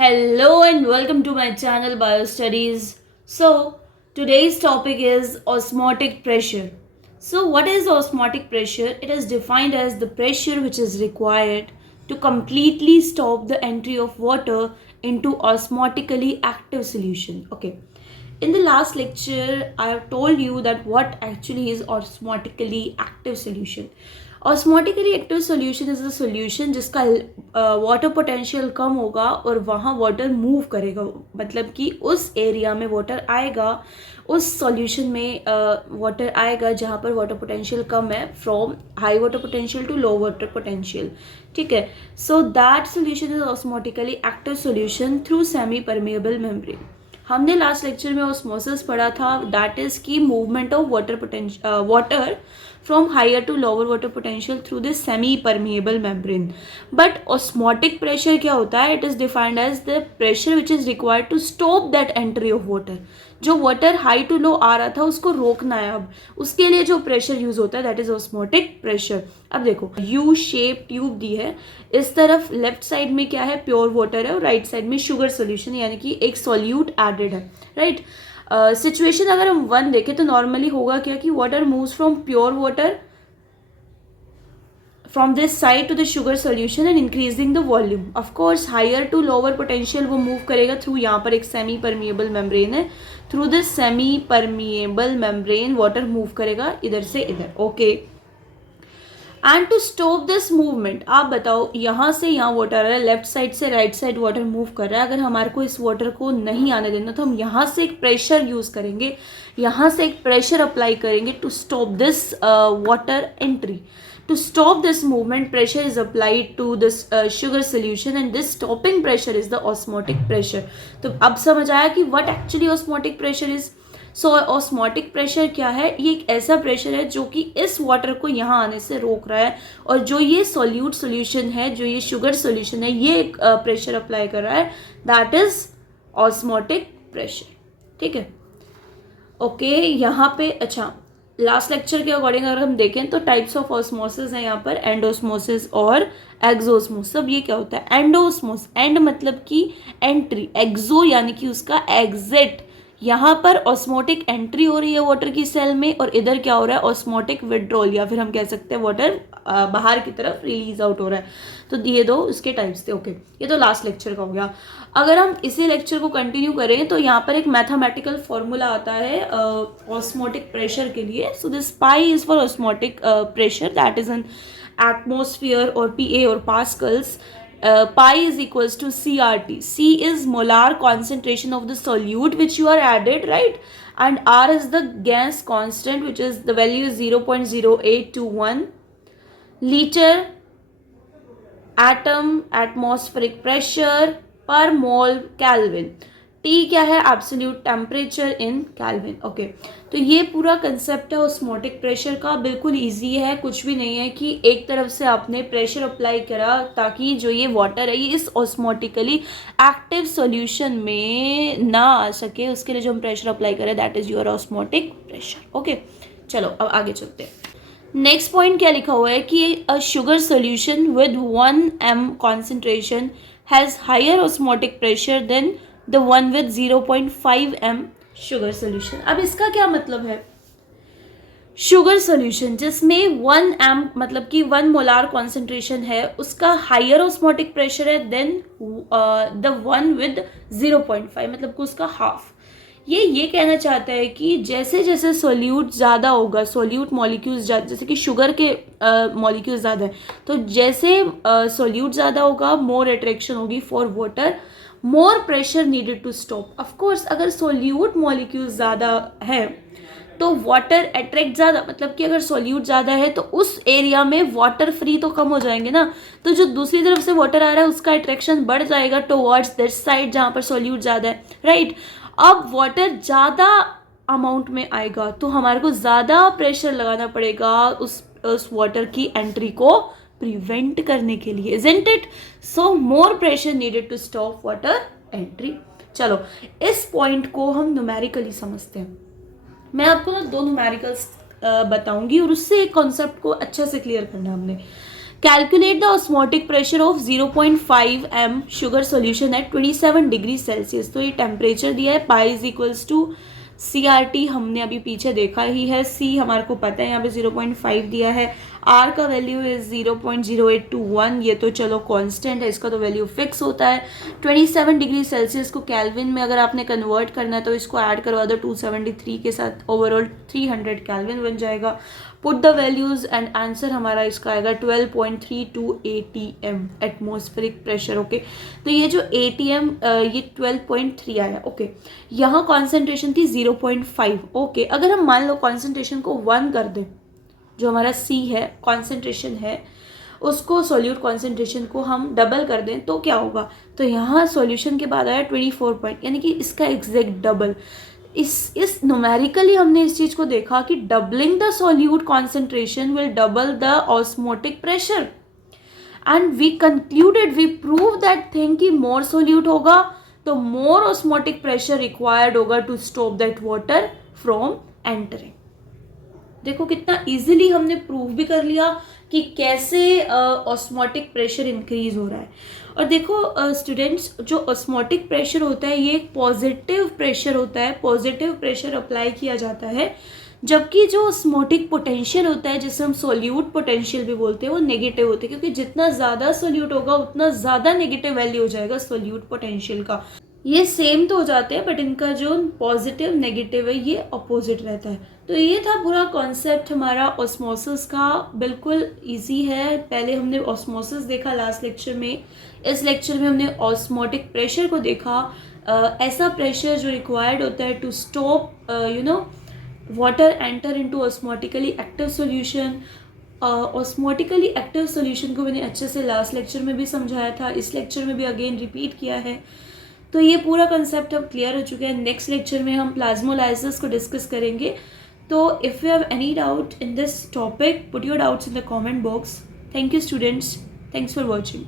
Hello and welcome to my channel BioStudies. So, today's topic is osmotic pressure. So, what is osmotic pressure? It is defined as the pressure which is required to completely stop the entry of water into osmotically active solution. Okay. In the last lecture, I have told you that what actually is osmotically active solution. Osmotically active solution is a solution जिसका water potential कम होगा और वहाँ water move करेगा, मतलब कि उस area में water आएगा, उस सॉल्यूशन में वाटर आएगा जहाँ पर वाटर पोटेंशियल कम है, from high water potential to low water potential. ठीक है. So that solution is osmotically active solution through semi permeable membrane. हमने लास्ट लेक्चर में ऑस्मोसिस पढ़ा था, दैट इज की movement of water from higher to lower water potential through this semi permeable membrane. But osmotic pressure क्या होता है? It is defined as the pressure which is required to stop that entry of water. जो water high to low आ रहा था उसको रोकना है. अब उसके लिए जो प्रेशर यूज होता है दैट इज ऑस्मोटिक प्रेशर. अब देखो, यू शेप ट्यूब दी है, इस तरफ लेफ्ट साइड में क्या है, प्योर वाटर है, और राइट साइड में शुगर सोल्यूशन यानी कि एक सॉल्यूट एडेड है. राइट. सिचुएशन अगर हम 1 देखें तो नॉर्मली होगा क्या कि water moves from pure water from this side to the sugar solution and increasing the volume. Of course higher to lower potential वो मूव करेगा थ्रू, यहाँ पर एक सेमी परमिएबल मेम्ब्रेन है, through this semi permeable membrane water move करेगा इधर से इधर. Okay. And to stop this movement, आप बताओ यहाँ से यहाँ वाटर आ रहा है, लेफ्ट साइड से राइट साइड वाटर मूव कर रहा है. अगर हमारे को इस वाटर को नहीं आने देना तो हम यहाँ से एक प्रेशर यूज करेंगे, यहाँ से एक प्रेशर अप्लाई करेंगे to stop this water entry. To stop this movement, pressure is applied to this sugar solution and this stopping pressure is the osmotic pressure. तो अब समझ आया कि what actually osmotic pressure is. So osmotic pressure क्या है? ये एक ऐसा प्रेशर है जो कि इस वाटर को यहाँ आने से रोक रहा है, और जो ये सॉल्यूट सोल्यूशन है, जो ये शुगर सोल्यूशन है, ये एक प्रेशर अप्लाई कर रहा है, दैट इज ऑस्मोटिक प्रेशर. ठीक है. ओके. यहाँ पे अच्छा, लास्ट लेक्चर के अकॉर्डिंग अगर हम देखें तो टाइप्स ऑफ ऑस्मोसिस है यहाँ पर, एंडोस्मोसिस और एक्सोस्मोसिस. अब ये क्या होता है? एंडोस्मोसिस, एंड मतलब कि एंट्री, एक्सो यानी कि उसका एग्जिट. यहाँ पर ऑस्मोटिक एंट्री हो रही है वाटर की सेल में, और इधर क्या हो रहा है? ऑस्मोटिक विड्रॉल, या फिर हम कह सकते हैं वाटर बाहर की तरफ रिलीज आउट हो रहा है. तो ये दो इसके टाइप्स थे. ओके. ये तो लास्ट लेक्चर का हो गया. अगर हम इसी लेक्चर को कंटिन्यू करें तो यहाँ पर एक मैथमेटिकल फॉर्मूला आता है ऑस्मोटिक प्रेशर के लिए. So this pi is for osmotic pressure, that is an atmosphere और PA और Pascal's. Pi is equals to CRT. C is molar concentration of the solute which you are added, right? And R is the gas constant, which is the value is 0.0821 liter atom atmospheric pressure per mole Kelvin. T क्या है? Absolute temperature in kelvin. Okay. तो ये पूरा concept है osmotic pressure का. बिल्कुल easy है, कुछ भी नहीं है कि एक तरफ से आपने प्रेशर अप्लाई करा ताकि जो ये वाटर है ये इस ऑस्मोटिकली एक्टिव सॉल्यूशन में ना आ सके, उसके लिए जो हम प्रेशर अप्लाई करें that is your osmotic pressure. Okay. चलो अब आगे चलते हैं. नेक्स्ट पॉइंट क्या लिखा हुआ है कि a sugar solution with 1 m concentration has higher osmotic pressure than the one with 0.5 m sugar solution. अब इसका क्या मतलब है? शुगर सोल्यूशन जिसमें 1 m मतलब कि 1 मोलार कॉन्सेंट्रेशन है, उसका हायर ऑस्मोटिक प्रेशर है देन द वन विद 0.5, मतलब कि उसका हाफ. ये कहना चाहता है कि जैसे जैसे सोल्यूट ज़्यादा होगा, सोल्यूट मॉलिक्यूल्स जैसे कि शुगर के मॉलिक्यूल्स ज़्यादा है, तो जैसे सोल्यूट ज़्यादा होगा मोर अट्रैक्शन होगी for water, more pressure needed to stop. Of course अगर सोल्यूट मॉलिक्यूल्स ज़्यादा है तो वाटर अट्रैक्ट ज़्यादा, मतलब कि अगर सोल्यूट ज़्यादा है तो उस एरिया में वाटर फ्री तो कम हो जाएंगे ना, तो जो दूसरी तरफ से वाटर आ रहा है उसका अट्रैक्शन बढ़ जाएगा टुवर्ड्स दैट साइड जहाँ पर सोल्यूट ज़्यादा है. राइट. अब वाटर ज़्यादा अमाउंट में आएगा तो हमारे को ज़्यादा प्रेशर लगाना पड़ेगा उस वाटर की एंट्री को प्रिवेंट करने के लिए, isn't it? So more pressure needed to stop water entry. चलो इस पॉइंट को हम न्यूमेरिकली समझते हैं. मैं आपको ना 2 न्यूमेरिकल्स बताऊंगी और उससे एक कॉन्सेप्ट को अच्छे से क्लियर करना है हमने. Calculate the osmotic pressure of 0.5 m sugar solution at 27 degree Celsius. तो ये टेम्परेचर दिया है, pi is equals to CRT हमने अभी पीछे देखा ही है, C हमारे को पता है, यहाँ पे 0.5 दिया है, R का वैल्यू इज 0.0821, ये तो चलो कांस्टेंट है, इसका तो वैल्यू फिक्स होता है। 27 डिग्री सेल्सियस को कैल्विन में अगर आपने कन्वर्ट करना है तो इसको ऐड करवा दो 273 के साथ, ओवरऑल 300 कैल्विन बन जाएगा। Put the values and answer हमारा इसका आएगा 12.32 ATM एटमॉस्फेरिक प्रेशर। ओके, तो ये जो ATM ये 12.3 आया। ओके, यहाँ कॉन्सेंट्रेशन थी 0.5। ओके, अगर हम मान लो कॉन्सेंट्रेशन को 1 कर दें, जो हमारा C है कॉन्सेंट्रेशन है, उसको सॉल्यूट कॉन्सेंट्रेशन को हम डबल कर दें तो क्या होगा, तो यहाँ सॉल्यूशन के बाद आया 24 पॉइंट, यानी कि इसका एग्जैक्ट डबल। इस न्यूमेरिकली हमने इस चीज़ को देखा कि doubling the solute concentration will double the osmotic pressure, and we concluded, we prove that thing कि मोर सॉल्यूट होगा तो मोर ऑस्मोटिक प्रेशर रिक्वायर्ड होगा to stop that water from entering. देखो कितना इजीली हमने प्रूव भी कर लिया कि कैसे ऑस्मोटिक प्रेशर इंक्रीज हो रहा है। और देखो स्टूडेंट्स, जो ऑस्मोटिक प्रेशर होता है ये एक पॉजिटिव प्रेशर होता है, पॉजिटिव प्रेशर अप्लाई किया जाता है, जबकि जो ऑस्मोटिक पोटेंशियल होता है जिसे हम सोल्यूट पोटेंशियल भी बोलते हैं वो नेगेटिव होते हैं, क्योंकि जितना ज़्यादा सोल्यूट होगा उतना ज़्यादा नेगेटिव वैल्यू हो जाएगा सोल्यूट पोटेंशियल का। ये सेम तो हो जाते हैं बट इनका जो पॉजिटिव नेगेटिव है ये अपोजिट रहता है। तो ये था पूरा कॉन्सेप्ट हमारा ऑस्मोसिस का, बिल्कुल इजी है। पहले हमने ऑस्मोसिस देखा लास्ट लेक्चर में, इस लेक्चर में हमने ऑस्मोटिक प्रेशर को देखा, ऐसा प्रेशर जो रिक्वायर्ड होता है to stop water enter into osmotically active solution. Osmotically active solution को मैंने अच्छे से लास्ट लेक्चर में भी समझाया था, इस लेक्चर में भी अगेन रिपीट किया है। तो ये पूरा कंसेप्ट अब क्लियर हो चुका है। नेक्स्ट लेक्चर में हम प्लाज्मोलाइसिस को डिस्कस करेंगे। तो if you have any doubt in this topic, put your doubts in the comment box. Thank you students, thanks for watching.